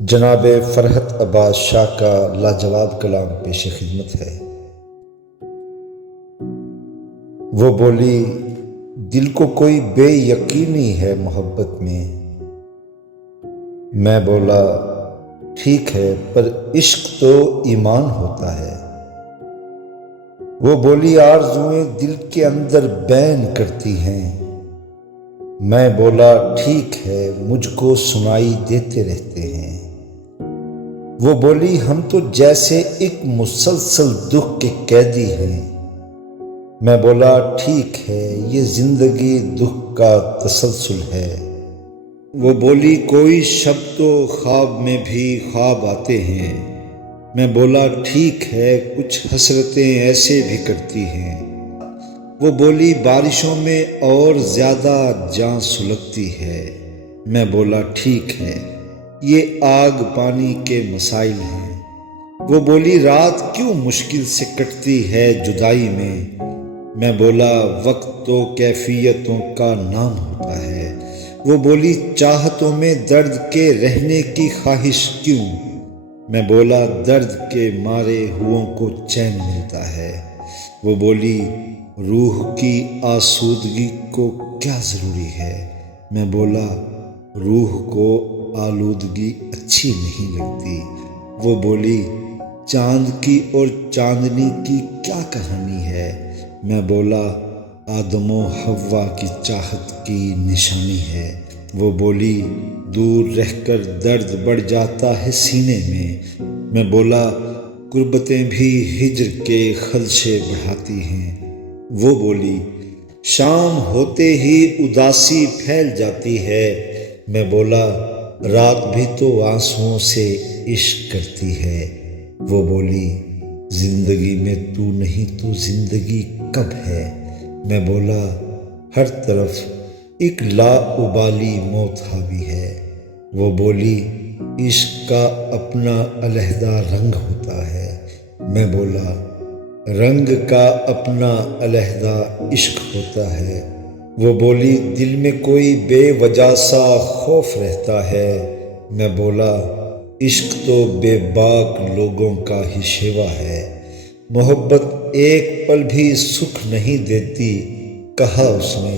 جناب فرحت عباس شاہ کا لاجواب کلام پیش خدمت ہے۔ وہ بولی، دل کو کوئی بے یقینی ہے محبت میں بولا ٹھیک ہے پر عشق تو ایمان ہوتا ہے۔ وہ بولی آرزوئیں دل کے اندر بین کرتی ہیں، میں بولا ٹھیک ہے مجھ کو سنائی دیتے رہتے ہیں۔ وہ بولی ہم تو جیسے ایک مسلسل دکھ کے قیدی ہیں، میں بولا ٹھیک ہے یہ زندگی دکھ کا تسلسل ہے۔ وہ بولی کوئی شب تو خواب میں بھی خواب آتے ہیں، میں بولا ٹھیک ہے کچھ حسرتیں ایسے بھی کرتی ہیں۔ وہ بولی بارشوں میں اور زیادہ جان سلگتی ہے، میں بولا ٹھیک ہے یہ آگ پانی کے مسائل ہیں۔ وہ بولی رات کیوں مشکل سے کٹتی ہے جدائی میں بولا وقت تو کیفیتوں کا نام ہوتا ہے۔ وہ بولی چاہتوں میں درد کے رہنے کی خواہش کیوں، میں بولا درد کے مارے ہوئوں کو چین ملتا ہے۔ وہ بولی روح کی آسودگی کو کیا ضروری ہے، میں بولا روح کو آلودگی اچھی نہیں لگتی۔ وہ بولی چاند کی اور چاندنی کی کیا کہانی ہے، میں بولا آدم و حوا کی چاہت کی نشانی ہے۔ وہ بولی دور رہ کر درد بڑھ جاتا ہے سینے میں بولا غربتیں بھی ہجر کے خدشے بڑھاتی ہیں۔ وہ بولی شام ہوتے ہی اداسی پھیل جاتی ہے، میں بولا رات بھی تو آنسوؤں سے عشق کرتی ہے۔ وہ بولی زندگی میں تو نہیں تو زندگی کب ہے، میں بولا ہر طرف ایک لا ابالی موت حاوی ہے۔ وہ بولی عشق کا اپنا علیحدہ رنگ ہوتا ہے، میں بولا رنگ کا اپنا علیحدہ عشق ہوتا ہے۔ وہ بولی دل میں کوئی بے وجہ سا خوف رہتا ہے، میں بولا عشق تو بے باک لوگوں کا ہی شیوا ہے۔ محبت ایک پل بھی سکھ نہیں دیتی، کہا اس نے،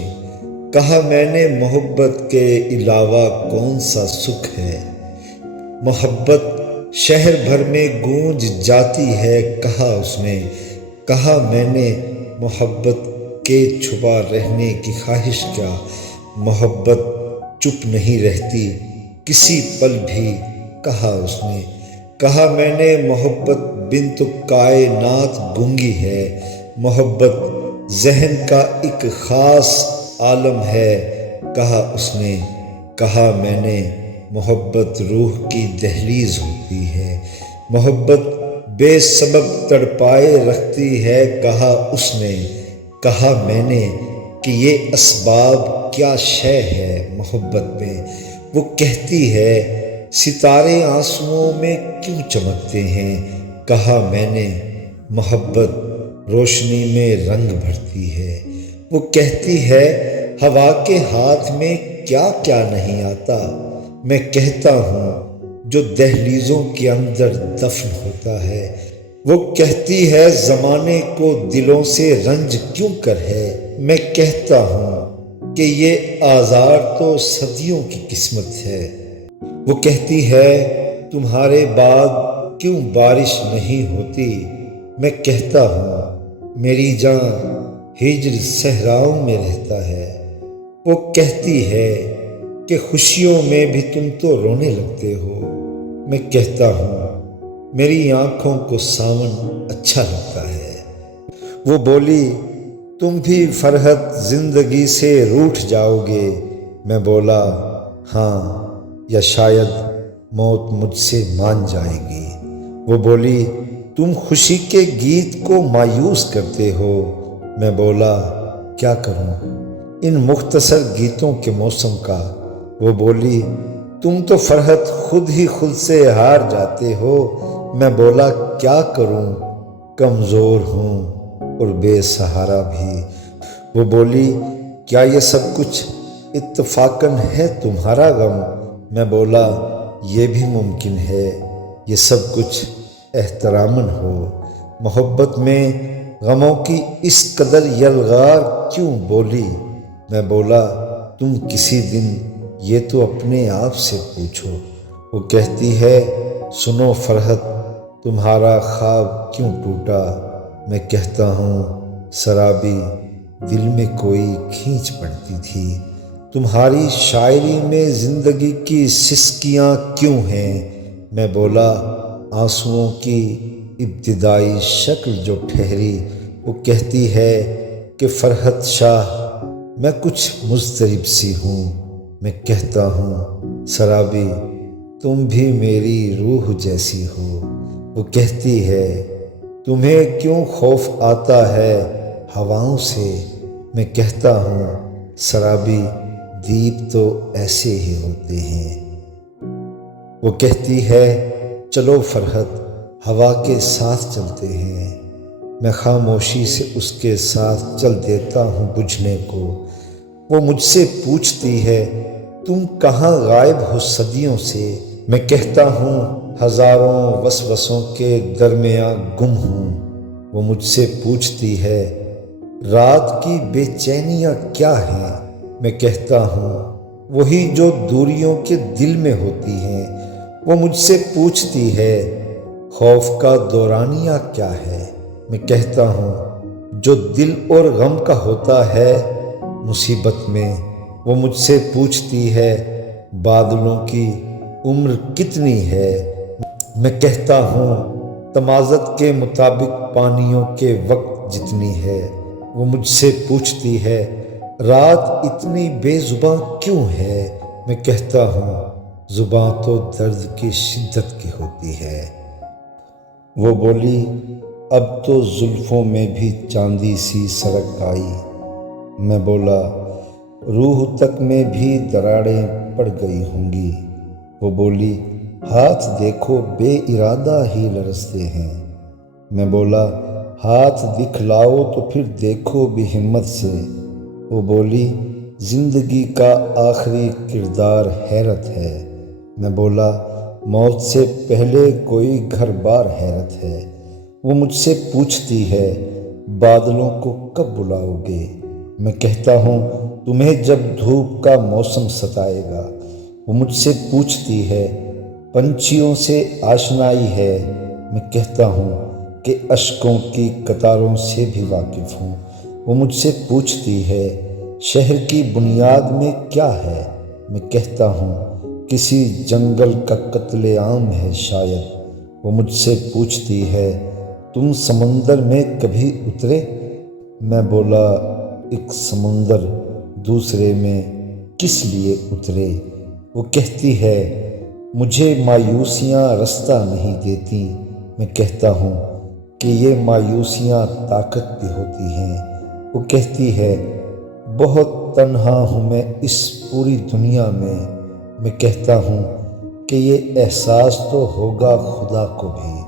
کہا میں نے محبت کے علاوہ کون سا سکھ ہے۔ محبت شہر بھر میں گونج جاتی ہے، کہا اس نے، کہا میں نے محبت کے چھپا رہنے کی خواہش کیا۔ محبت چپ نہیں رہتی کسی پل بھی، کہا اس نے، کہا میں نے محبت بن تو کائنات گونگی ہے۔ محبت ذہن کا ایک خاص عالم ہے، کہا اس نے، کہا میں نے محبت روح کی دہلیز ہوتی ہے۔ محبت بے سبب تڑپائے رکھتی ہے، کہا اس نے، کہا میں نے کہ یہ اسباب کیا شے ہے محبت میں۔ وہ کہتی ہے ستارے آنسوؤں میں کیوں چمکتے ہیں، کہا میں نے محبت روشنی میں رنگ بھرتی ہے۔ وہ کہتی ہے ہوا کے ہاتھ میں کیا کیا نہیں آتا، میں کہتا ہوں جو دہلیزوں کے اندر دفن ہوتا ہے۔ وہ کہتی ہے زمانے کو دلوں سے رنج کیوں کر ہے، میں کہتا ہوں کہ یہ آزار تو صدیوں کی قسمت ہے۔ وہ کہتی ہے تمہارے بعد کیوں بارش نہیں ہوتی، میں کہتا ہوں میری جان ہجر صحراؤں میں رہتا ہے۔ وہ کہتی ہے کہ خوشیوں میں بھی تم تو رونے لگتے ہو، میں کہتا ہوں میری آنکھوں کو ساون اچھا لگتا ہے۔ وہ بولی تم بھی فرحت زندگی سے روٹھ جاؤ گے، میں بولا ہاں یا شاید موت مجھ سے مان جائے گی۔ وہ بولی تم خوشی کے گیت کو مایوس کرتے ہو، میں بولا کیا کروں ان مختصر گیتوں کے موسم کا۔ وہ بولی تم تو فرحت خود ہی خود سے ہار جاتے ہو، میں بولا کیا کروں کمزور ہوں اور بے سہارا بھی۔ وہ بولی کیا یہ سب کچھ اتفاقاً ہے تمہارا غم، میں بولا یہ بھی ممکن ہے یہ سب کچھ احتراماً ہو۔ محبت میں غموں کی اس قدر یلغار کیوں بولی؟ میں بولا تم کسی دن یہ تو اپنے آپ سے پوچھو۔ وہ کہتی ہے سنو فرحت تمہارا خواب کیوں ٹوٹا؟ میں کہتا ہوں سرابی دل میں کوئی کھینچ پڑتی تھی۔ تمہاری شاعری میں زندگی کی سسکیاں کیوں ہیں؟ میں بولا آنسوؤں کی ابتدائی شکل جو ٹھہری۔ وہ کہتی ہے کہ فرحت شاہ میں کچھ مضطرب سی ہوں۔ میں کہتا ہوں سرابی تم بھی میری روح جیسی ہو۔ وہ کہتی ہے تمہیں کیوں خوف آتا ہے ہواؤں سے؟ میں کہتا ہوں سرابی دیپ تو ایسے ہی ہوتے ہیں۔ وہ کہتی ہے چلو فرحت ہوا کے ساتھ چلتے ہیں۔ میں خاموشی سے اس کے ساتھ چل دیتا ہوں بجھنے کو۔ وہ مجھ سے پوچھتی ہے تم کہاں غائب ہو صدیوں سے؟ میں کہتا ہوں ہزاروں وسوسوں کے درمیاں گم ہوں۔ وہ مجھ سے پوچھتی ہے رات کی بے چینیاں کیا ہیں؟ میں کہتا ہوں وہی جو دوریوں کے دل میں ہوتی ہیں۔ وہ مجھ سے پوچھتی ہے خوف کا دورانیہ کیا ہے؟ میں کہتا ہوں جو دل اور غم کا ہوتا ہے مصیبت میں۔ وہ مجھ سے پوچھتی ہے بادلوں کی عمر کتنی ہے؟ میں کہتا ہوں تمازت کے مطابق پانیوں کے وقت جتنی ہے۔ وہ مجھ سے پوچھتی ہے رات اتنی بے زباں کیوں ہے؟ میں کہتا ہوں زباں تو درد کی شدت کی ہوتی ہے۔ وہ بولی اب تو زلفوں میں بھی چاندی سی سرک آئی۔ میں بولا روح تک میں بھی دراڑیں پڑ گئی ہوں گی۔ وہ بولی ہاتھ دیکھو بے ارادہ ہی لرزتے ہیں۔ میں بولا ہاتھ دکھلاؤ تو پھر دیکھو بھی ہمت سے۔ وہ بولی زندگی کا آخری کردار حیرت ہے۔ میں بولا موت سے پہلے کوئی گھر بار حیرت ہے۔ وہ مجھ سے پوچھتی ہے بادلوں کو کب بلاؤ گے؟ میں کہتا ہوں تمہیں جب دھوپ کا موسم ستائے گا۔ وہ مجھ سے پوچھتی ہے پنچھیوں سے آشنائی ہے؟ میں کہتا ہوں کہ اشکوں کی قطاروں سے بھی واقف ہوں۔ وہ مجھ سے پوچھتی ہے شہر کی بنیاد میں کیا ہے؟ میں کہتا ہوں کسی جنگل کا قتل عام ہے شاید۔ وہ مجھ سے پوچھتی ہے تم سمندر میں کبھی اترے؟ میں بولا ایک سمندر دوسرے میں کس لیے اترے؟ وہ کہتی ہے مجھے مایوسیاں رستہ نہیں دیتی۔ میں کہتا ہوں کہ یہ مایوسیاں طاقت بھی ہوتی ہیں۔ وہ کہتی ہے بہت تنہا ہوں میں اس پوری دنیا میں۔ میں کہتا ہوں کہ یہ احساس تو ہوگا خدا کو بھی۔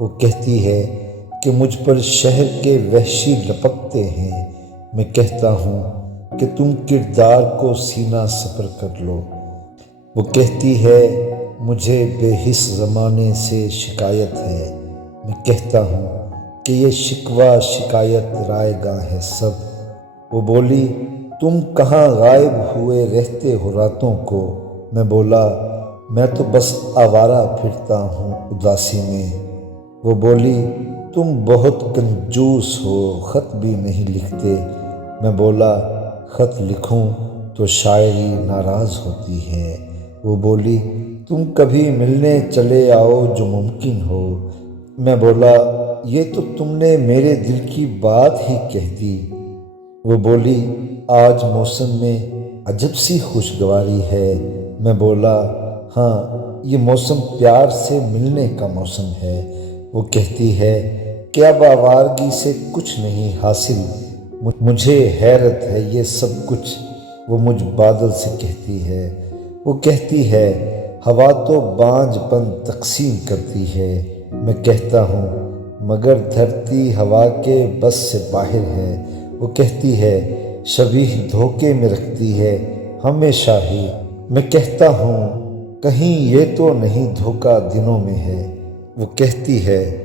وہ کہتی ہے کہ مجھ پر شہر کے وحشی لپکتے ہیں۔ میں کہتا ہوں کہ تم کردار کو سینہ سپر کر لو۔ وہ کہتی ہے مجھے بے حس زمانے سے شکایت ہے۔ میں کہتا ہوں کہ یہ شکوہ شکایت رائے گاں ہے سب۔ وہ بولی تم کہاں غائب ہوئے رہتے ہو راتوں کو؟ میں بولا میں تو بس آوارہ پھرتا ہوں اداسی میں۔ وہ بولی تم بہت کنجوس ہو خط بھی نہیں لکھتے۔ میں بولا خط لکھوں تو شاعری ناراض ہوتی ہے۔ وہ بولی تم کبھی ملنے چلے آؤ جو ممکن ہو۔ میں بولا یہ تو تم نے میرے دل کی بات ہی کہہ دی۔ وہ بولی آج موسم میں عجب سی خوشگواری ہے۔ میں بولا ہاں یہ موسم پیار سے ملنے کا موسم ہے۔ وہ کہتی ہے کہ اب آوارگی سے کچھ نہیں حاصل، مجھے حیرت ہے یہ سب کچھ۔ وہ مجھ بادل سے کہتی ہے۔ وہ کہتی ہے ہوا تو بانجھ پن تقسیم کرتی ہے۔ میں کہتا ہوں مگر دھرتی ہوا کے بس سے باہر ہے۔ وہ کہتی ہے شبیہ دھوکے میں رکھتی ہے ہمیشہ ہی۔ میں کہتا ہوں کہیں یہ تو نہیں دھوکہ دنوں میں ہے۔ وہ کہتی ہے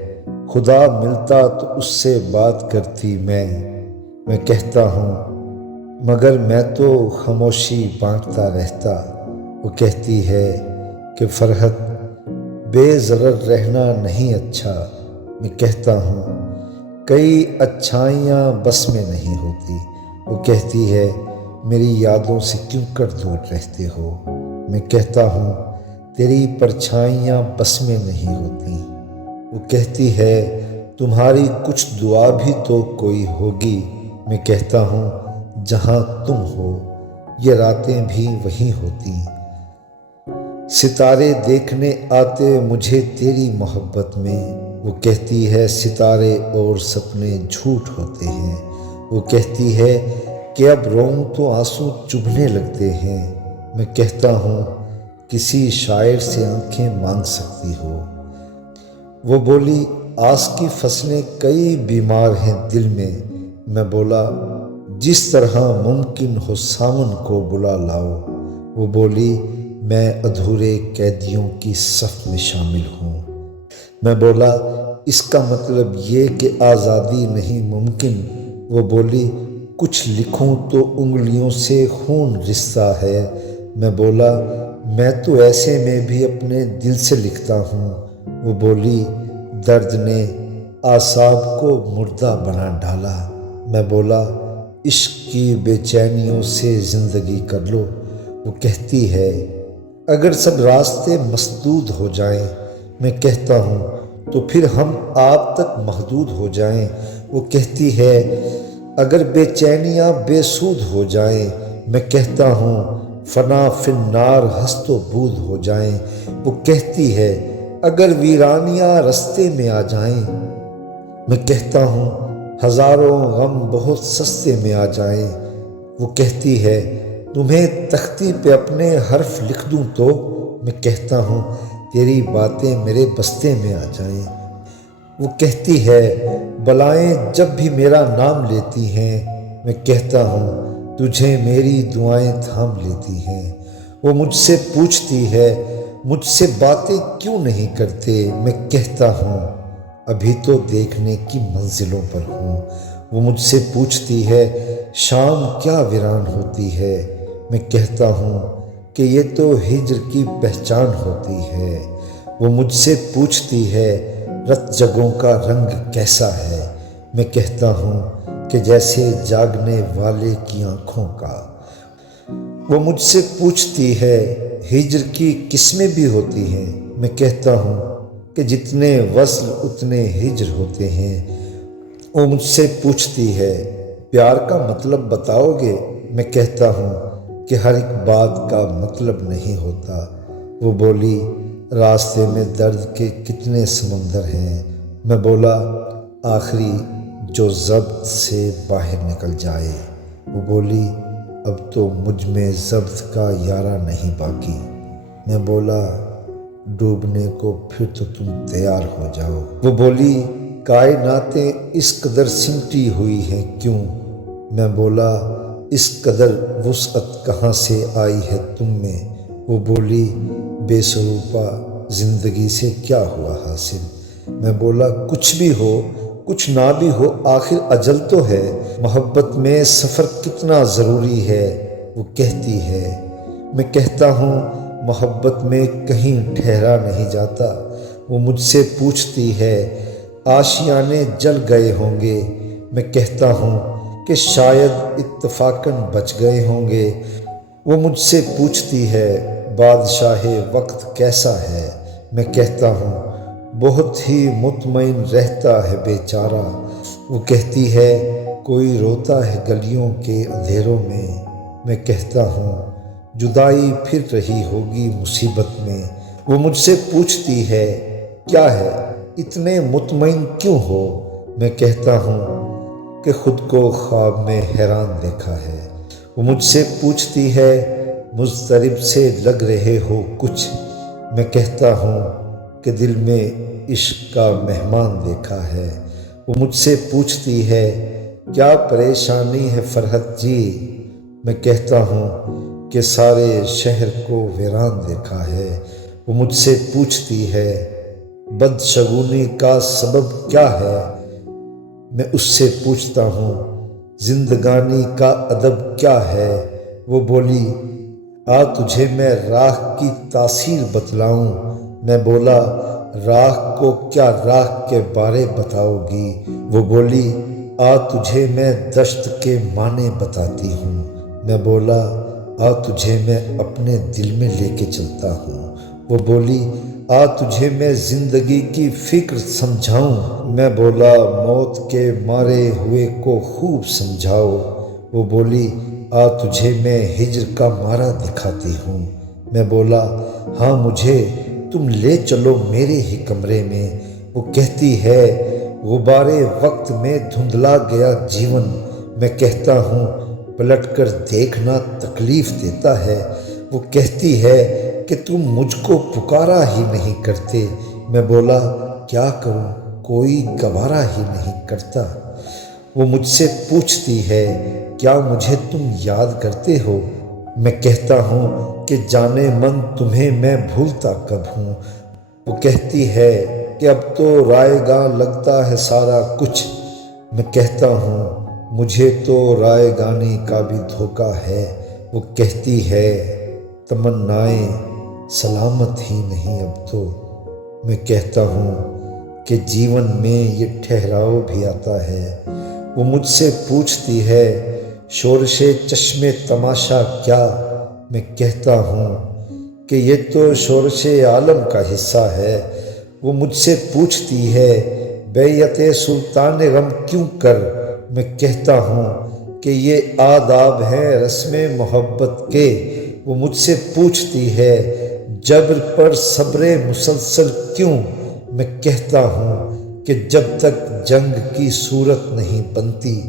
خدا ملتا تو اس سے بات کرتی میں کہتا ہوں مگر میں تو خاموشی بانٹتا رہتا۔ وہ کہتی ہے کہ فرحت بے ضرر رہنا نہیں اچھا۔ میں کہتا ہوں کئی اچھائیاں بس میں نہیں ہوتی۔ وہ کہتی ہے میری یادوں سے کیوں کر دور رہتے ہو۔ میں کہتا ہوں تیری پرچھائیاں بس میں نہیں ہوتی۔ وہ کہتی ہے تمہاری کچھ دعا بھی تو کوئی ہوگی۔ میں کہتا ہوں جہاں تم ہو یہ راتیں بھی وہیں ہوتی۔ ستارے دیکھنے آتے مجھے تیری محبت میں۔ وہ کہتی ہے ستارے اور سپنے جھوٹ ہوتے ہیں۔ وہ کہتی ہے کہ اب روؤں تو آنسو چبھنے لگتے ہیں۔ میں کہتا ہوں کسی شاعر سے آنکھیں مانگ سکتی ہو۔ وہ بولی آس کی فصلیں کئی بیمار ہیں دل میں۔ میں بولا جس طرح ممکن ہو سامن کو بلا لاؤ۔ وہ بولی میں ادھورے قیدیوں کی صف میں شامل ہوں۔ میں بولا اس کا مطلب یہ کہ آزادی نہیں ممکن۔ وہ بولی کچھ لکھوں تو انگلیوں سے خون رستا ہے۔ میں بولا میں تو ایسے میں بھی اپنے دل سے لکھتا ہوں۔ وہ بولی درد نے اعصاب کو مردہ بنا ڈالا۔ میں بولا عشق کی بے چینیوں سے زندگی کر لو۔ وہ کہتی ہے اگر سب راستے مسدود ہو جائیں۔ میں کہتا ہوں تو پھر ہم آپ تک محدود ہو جائیں۔ وہ کہتی ہے اگر بے چینیاں بے سود ہو جائیں۔ میں کہتا ہوں فنا فی النار ہست و بود ہو جائیں۔ وہ کہتی ہے اگر ویرانیاں رستے میں آ جائیں۔ میں کہتا ہوں ہزاروں غم بہت سستے میں آ جائیں۔ وہ کہتی ہے تمہیں تختی پہ اپنے حرف لکھ دوں تو۔ میں کہتا ہوں تیری باتیں میرے بستے میں آ جائیں۔ وہ کہتی ہے بلائیں جب بھی میرا نام لیتی ہیں۔ میں کہتا ہوں تجھے میری دعائیں تھام لیتی ہیں۔ وہ مجھ سے پوچھتی ہے مجھ سے باتیں کیوں نہیں کرتے۔ میں کہتا ہوں ابھی تو دیکھنے کی منزلوں پر ہوں۔ وہ مجھ سے پوچھتی ہے شام کیا ویران ہوتی ہے۔ میں کہتا ہوں کہ یہ تو ہجر کی پہچان ہوتی ہے۔ وہ مجھ سے پوچھتی ہے رت جگوں کا رنگ کیسا ہے۔ میں کہتا ہوں کہ جیسے جاگنے والے کی آنکھوں کا۔ وہ مجھ سے پوچھتی ہے ہجر کی قسمیں بھی ہوتی ہیں۔ میں کہتا ہوں کہ جتنے وصل اتنے ہجر ہوتے ہیں۔ وہ مجھ سے پوچھتی ہے پیار کا مطلب بتاؤ گے۔ میں کہتا ہوں کہ ہر ایک بات کا مطلب نہیں ہوتا۔ وہ بولی راستے میں درد کے کتنے سمندر ہیں۔ میں بولا آخری جو ضبط سے باہر نکل جائے۔ وہ بولی اب تو مجھ میں ضبط کا یارہ نہیں باقی۔ میں بولا ڈوبنے کو پھر تو تم تیار ہو جاؤ۔ وہ بولی کائناتیں اس قدر سمٹی ہوئی ہیں کیوں۔ میں بولا اس قدر وسعت کہاں سے آئی ہے تم میں۔ وہ بولی بے سروپا زندگی سے کیا ہوا حاصل۔ میں بولا کچھ بھی ہو کچھ نہ بھی ہو آخر اجل تو ہے۔ محبت میں سفر کتنا ضروری ہے۔ وہ کہتی ہے میں کہتا ہوں محبت میں کہیں ٹھہرا نہیں جاتا۔ وہ مجھ سے پوچھتی ہے آشیانے جل گئے ہوں گے۔ میں کہتا ہوں کہ شاید اتفاقاً بچ گئے ہوں گے۔ وہ مجھ سے پوچھتی ہے بادشاہ وقت کیسا ہے۔ میں کہتا ہوں بہت ہی مطمئن رہتا ہے بیچارہ۔ وہ کہتی ہے کوئی روتا ہے گلیوں کے اندھیروں میں۔ میں کہتا ہوں جدائی پھر رہی ہوگی مصیبت میں۔ وہ مجھ سے پوچھتی ہے کیا ہے اتنے مطمئن کیوں ہو۔ میں کہتا ہوں کہ خود کو خواب میں حیران دیکھا ہے۔ وہ مجھ سے پوچھتی ہے مضطرب سے لگ رہے ہو کچھ۔ میں کہتا ہوں کہ دل میں عشق کا مہمان دیکھا ہے۔ وہ مجھ سے پوچھتی ہے کیا پریشانی ہے فرحت جی۔ میں کہتا ہوں کہ سارے شہر کو ویران دیکھا ہے۔ وہ مجھ سے پوچھتی ہے بدشگونی کا سبب کیا ہے؟ میں اس سے پوچھتا ہوں زندگانی کا ادب کیا ہے؟ وہ بولی آ تجھے میں راہ کی تاثیر بتلاؤں۔ میں بولا راہ کو کیا راہ کے بارے بتاؤ گی؟ وہ بولی آ تجھے میں دشت کے معنی بتاتی ہوں۔ میں بولا آ تجھے میں اپنے دل میں لے کے چلتا ہوں۔ وہ بولی آ تجھے میں زندگی کی فکر سمجھاؤں۔ میں بولا موت کے مارے ہوئے کو خوب سمجھاؤ۔ وہ بولی آ تجھے میں ہجر کا مارا دکھاتی ہوں۔ میں بولا ہاں مجھے تم لے چلو میرے ہی کمرے میں۔ وہ کہتی ہے غبارے وقت میں دھندلا گیا جیون۔ میں کہتا ہوں پلٹ کر دیکھنا تکلیف دیتا ہے۔ وہ کہتی ہے کہ تم مجھ کو پکارا ہی نہیں کرتے۔ میں بولا کیا کروں کوئی گوارا ہی نہیں کرتا۔ وہ مجھ سے پوچھتی ہے کیا مجھے تم یاد کرتے ہو؟ میں کہتا ہوں کہ جانے من تمہیں میں بھولتا کب ہوں۔ وہ کہتی ہے کہ اب تو رائے گاں لگتا ہے سارا کچھ۔ میں کہتا ہوں مجھے تو رائے گانی کا بھی دھوکہ ہے۔ وہ کہتی ہے تمنائیں سلامت ہی نہیں اب تو۔ میں کہتا ہوں کہ جیون میں یہ ٹھہراؤ بھی آتا ہے۔ وہ مجھ سے پوچھتی ہے شورش چشم تماشا کیا؟ میں کہتا ہوں کہ یہ تو شورش عالم کا حصہ ہے۔ وہ مجھ سے پوچھتی ہے بیعت سلطان غم کیوں کر؟ میں کہتا ہوں کہ یہ آداب ہیں رسم محبت کے۔ وہ مجھ سے پوچھتی ہے جبر پر صبر مسلسل کیوں؟ میں کہتا ہوں کہ جب تک جنگ کی صورت نہیں بنتی۔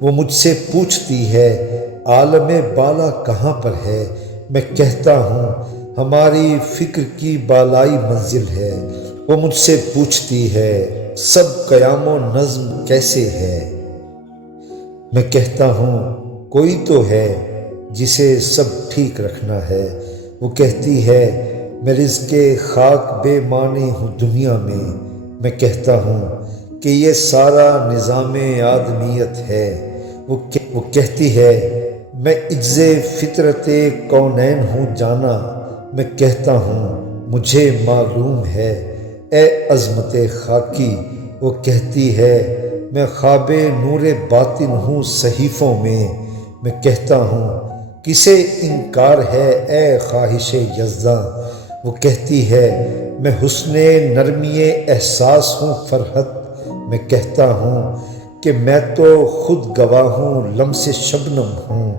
وہ مجھ سے پوچھتی ہے عالم بالا کہاں پر ہے؟ میں کہتا ہوں ہماری فکر کی بالائی منزل ہے۔ وہ مجھ سے پوچھتی ہے سب قیام و نظم کیسے ہے؟ میں کہتا ہوں کوئی تو ہے جسے سب ٹھیک رکھنا ہے۔ وہ کہتی ہے میں رزق خاک بے معنی ہوں دنیا میں۔ میں کہتا ہوں کہ یہ سارا نظام آدمیت ہے۔ وہ کہتی ہے میں عجز فطرت کونین ہوں جانا۔ میں کہتا ہوں مجھے معلوم ہے اے عظمت خاکی۔ وہ کہتی ہے میں خواب نور باطن ہوں صحیفوں میں۔ میں کہتا ہوں کسے انکار ہے اے خواہش یزداں۔ وہ کہتی ہے میں حسن نرمی احساس ہوں فرحت۔ میں کہتا ہوں کہ میں تو خود گواہ ہوں لمس شبنم ہوں۔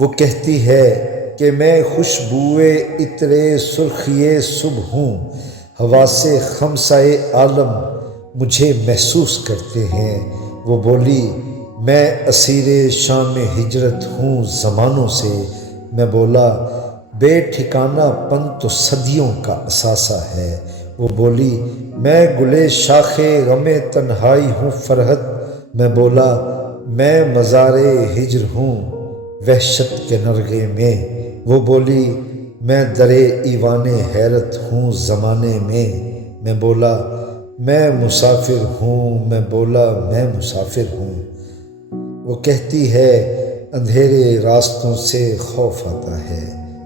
وہ کہتی ہے کہ میں خوشبوئے عطر سرخی صبح ہوں۔ حواس خمسہ عالم مجھے محسوس کرتے ہیں۔ وہ بولی میں اسیر شام ہجرت ہوں زمانوں سے۔ میں بولا بے ٹھکانہ پن تو صدیوں کا اثاثہ ہے۔ وہ بولی میں گلے شاخ غم تنہائی ہوں فرحت۔ میں بولا میں مزار ہجر ہوں وحشت کے نرغے میں۔ وہ بولی میں در ایوان حیرت ہوں زمانے میں۔ میں بولا میں مسافر ہوں۔ میں بولا میں مسافر ہوں۔ وہ کہتی ہے اندھیرے راستوں سے خوف آتا ہے۔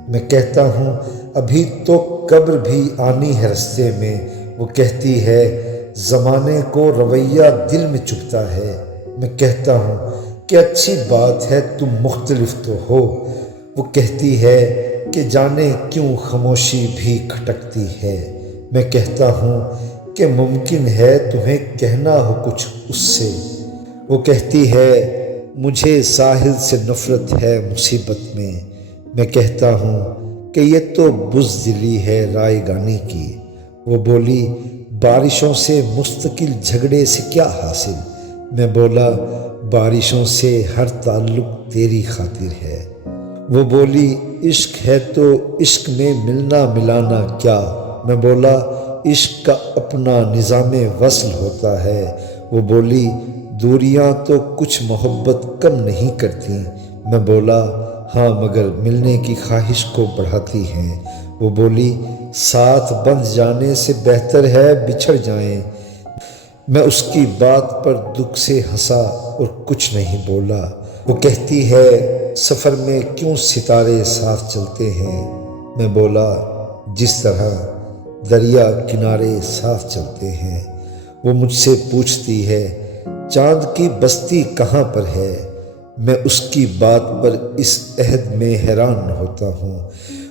میں کہتا ہوں ابھی تو قبر بھی آنی ہے رستے میں۔ وہ کہتی ہے زمانے کو رویہ دل میں چبھتا ہے۔ میں کہتا ہوں کہ اچھی بات ہے تم مختلف تو ہو۔ وہ کہتی ہے کہ جانے کیوں خاموشی بھی کھٹکتی ہے۔ میں کہتا ہوں کہ ممکن ہے تمہیں کہنا ہو کچھ اس سے۔ وہ کہتی ہے مجھے ساحل سے نفرت ہے مصیبت میں۔ میں کہتا ہوں کہ یہ تو بزدلی ہے رائے گانی کی۔ وہ بولی بارشوں سے مستقل جھگڑے سے کیا حاصل؟ میں بولا بارشوں سے ہر تعلق تیری خاطر ہے۔ وہ بولی عشق ہے تو عشق میں ملنا ملانا کیا؟ میں بولا عشق کا اپنا نظام وصل ہوتا ہے۔ وہ بولی دوریاں تو کچھ محبت کم نہیں کرتی۔ میں بولا ہاں مگر ملنے کی خواہش کو بڑھاتی ہیں۔ وہ بولی ساتھ بندھ جانے سے بہتر ہے بچھڑ جائیں۔ میں اس کی بات پر دکھ سے ہنسا اور کچھ نہیں بولا۔ وہ کہتی ہے سفر میں کیوں ستارے ساتھ چلتے ہیں؟ میں بولا جس طرح دریا کنارے ساتھ چلتے ہیں۔ وہ مجھ سے پوچھتی ہے چاند کی بستی کہاں پر ہے؟ میں اس کی بات پر اس عہد میں حیران ہوتا ہوں۔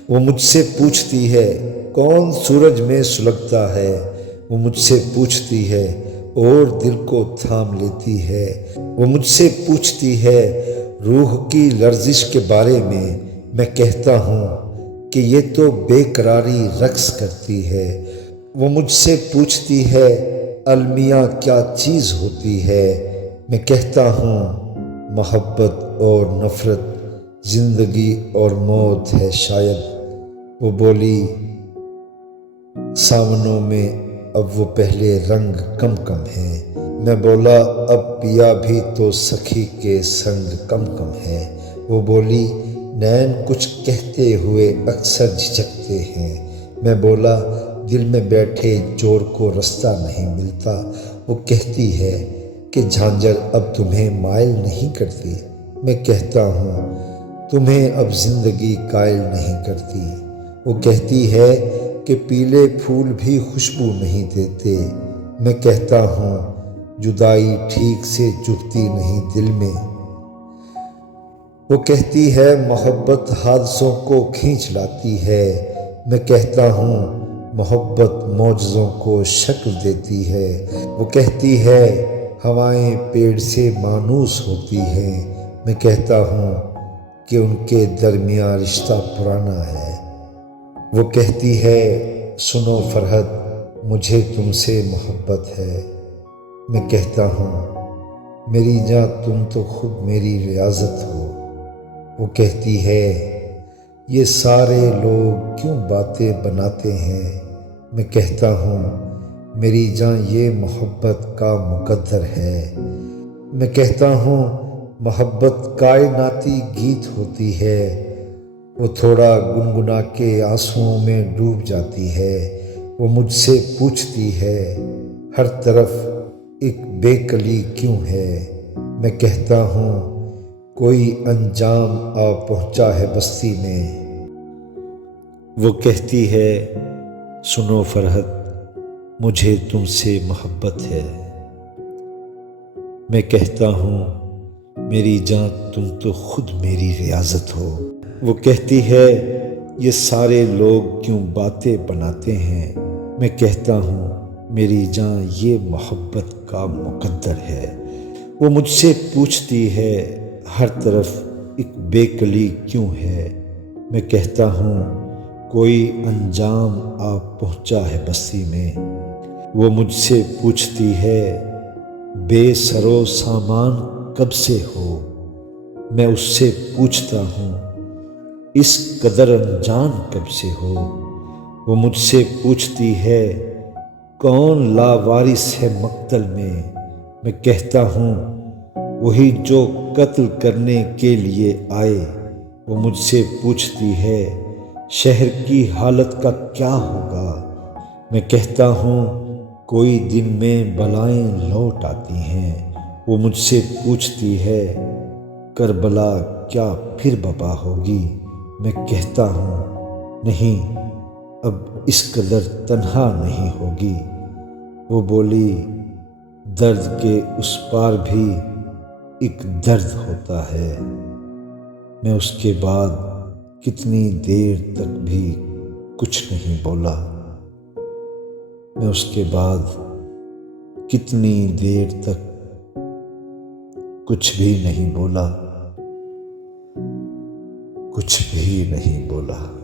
وہ مجھ سے پوچھتی ہے کون سورج میں سلگتا ہے؟ وہ مجھ سے پوچھتی ہے اور دل کو تھام لیتی ہے۔ وہ مجھ سے پوچھتی ہے روح کی لرزش کے بارے میں کہتا ہوں کہ یہ تو بے قراری رقص کرتی ہے۔ وہ مجھ سے پوچھتی ہے المیہ کیا چیز ہوتی ہے؟ میں کہتا ہوں محبت اور نفرت، زندگی اور موت ہے شاید۔ وہ بولی سامنوں میں اب وہ پہلے رنگ کم کم ہیں۔ میں بولا اب پیا بھی تو سخی کے سنگ کم کم ہے۔ وہ بولی نین کچھ کہتے ہوئے اکثر جھجکتے ہیں۔ میں بولا دل میں بیٹھے چور کو رستہ نہیں ملتا۔ وہ کہتی ہے کہ جھانجھر اب تمہیں مائل نہیں کرتی۔ میں کہتا ہوں تمہیں اب زندگی قائل نہیں کرتی۔ وہ کہتی ہے کہ پیلے پھول بھی خوشبو نہیں دیتے۔ میں کہتا ہوں جدائی ٹھیک سے چبھتی نہیں دل میں۔ وہ کہتی ہے محبت حادثوں کو کھینچ لاتی ہے۔ میں کہتا ہوں محبت معجزوں کو شکل دیتی ہے۔ وہ کہتی ہے ہوائیں پیڑ سے مانوس ہوتی ہیں۔ میں کہتا ہوں کہ ان کے درمیان رشتہ پرانا ہے۔ وہ کہتی ہے سنو فرحت مجھے تم سے محبت ہے۔ میں کہتا ہوں میری جاں تم تو خود میری ریاضت ہو۔ وہ کہتی ہے یہ سارے لوگ کیوں باتیں بناتے ہیں؟ میں کہتا ہوں میری جاں یہ محبت کا مقدر ہے۔ میں کہتا ہوں محبت کائناتی گیت ہوتی ہے۔ وہ تھوڑا گنگنا کے آنسوؤں میں ڈوب جاتی ہے۔ وہ مجھ سے پوچھتی ہے ہر طرف ایک بے کلی کیوں ہے؟ میں کہتا ہوں کوئی انجام آ پہنچا ہے بستی میں۔ وہ کہتی ہے سنو فرحت مجھے تم سے محبت ہے۔ میں کہتا ہوں میری جاں تم تو خود میری ریاضت ہو۔ وہ کہتی ہے یہ سارے لوگ کیوں باتیں بناتے ہیں؟ میں کہتا ہوں میری جاں یہ محبت کا مقدر ہے۔ وہ مجھ سے پوچھتی ہے ہر طرف ایک بے کلی کیوں ہے؟ میں کہتا ہوں کوئی انجام آ پہنچا ہے بستی میں۔ وہ مجھ سے پوچھتی ہے بے سر و سامان کب سے ہو؟ میں اس سے پوچھتا ہوں اس قدر انجان کب سے ہو؟ وہ مجھ سے پوچھتی ہے کون لاوارث ہے مقتل میں؟ میں کہتا ہوں وہی جو قتل کرنے کے لیے آئے۔ وہ مجھ سے پوچھتی ہے شہر کی حالت کا کیا ہوگا؟ میں کہتا ہوں کوئی دن میں بلائیں لوٹ آتی ہیں۔ وہ مجھ سے پوچھتی ہے کربلا کیا پھر بپا ہوگی؟ میں کہتا ہوں نہیں اب اس قدر تنہا نہیں ہوگی۔ وہ بولی درد کے اس پار بھی ایک درد ہوتا ہے۔ میں اس کے بعد کتنی دیر تک بھی کچھ نہیں بولا۔ میں اس کے بعد کتنی دیر تک کچھ بھی نہیں بولا، کچھ بھی نہیں بولا۔